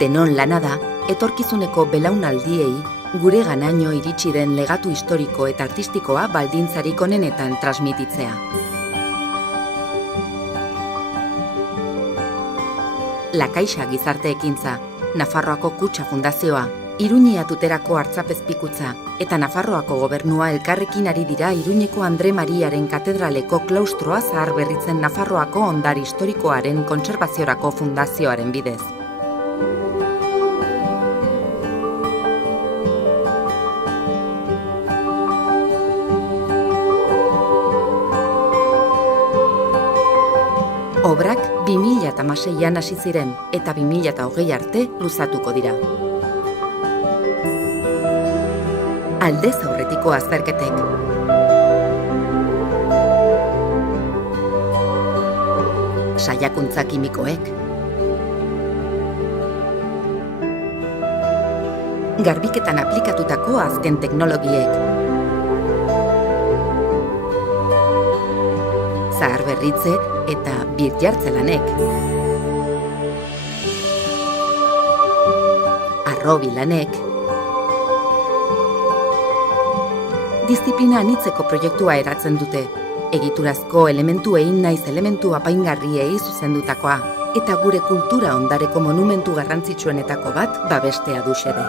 Denon lana da, etorkizuneko belaunaldiei gure ganaino iritsi den legatu historiko eta artistikoa baldintzarik onenetan transmititzea. La Caixa gizarte ekintza, Nafarroako Kutxa Fundazioa, Iruña Tuterako Artzapezpikutza eta Nafarroako Gobernua elkarrekin ari dira Iruñeko Andre Mariaren katedraleko klaustroa zaharberritzen Nafarroako ondare historikoaren kontserbaziorako fundazioaren bidez. Obrak 2016an hasi ziren eta 2020 arte luzatuko dira. Aldez aurretiko azterketek. Saiakuntza kimikoek. Garbiketan aplikatutako azken teknologiek. Zaharberritze eta birjartze lanek. Harrobi lanek. Diziplina anitzeko proiektua eratzen dute, egiturazko elementuei naiz elementu apaingarriei zuzendutakoa, eta gure kultura ondareko monumentu garrantzitsuenetako bat babestea du xede.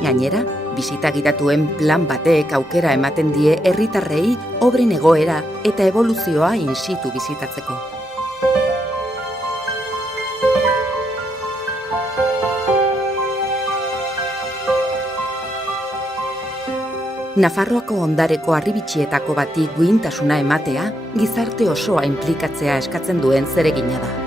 Gainera, bisita gidatuen plan batek aukera ematen die herritarrei obren egoera eta eboluzioa in situ bisitatzeko. Nafarroako ondareko harribitxietako bati guintasuna ematea, gizarte osoa inplikatzea eskatzen duen zeregina da.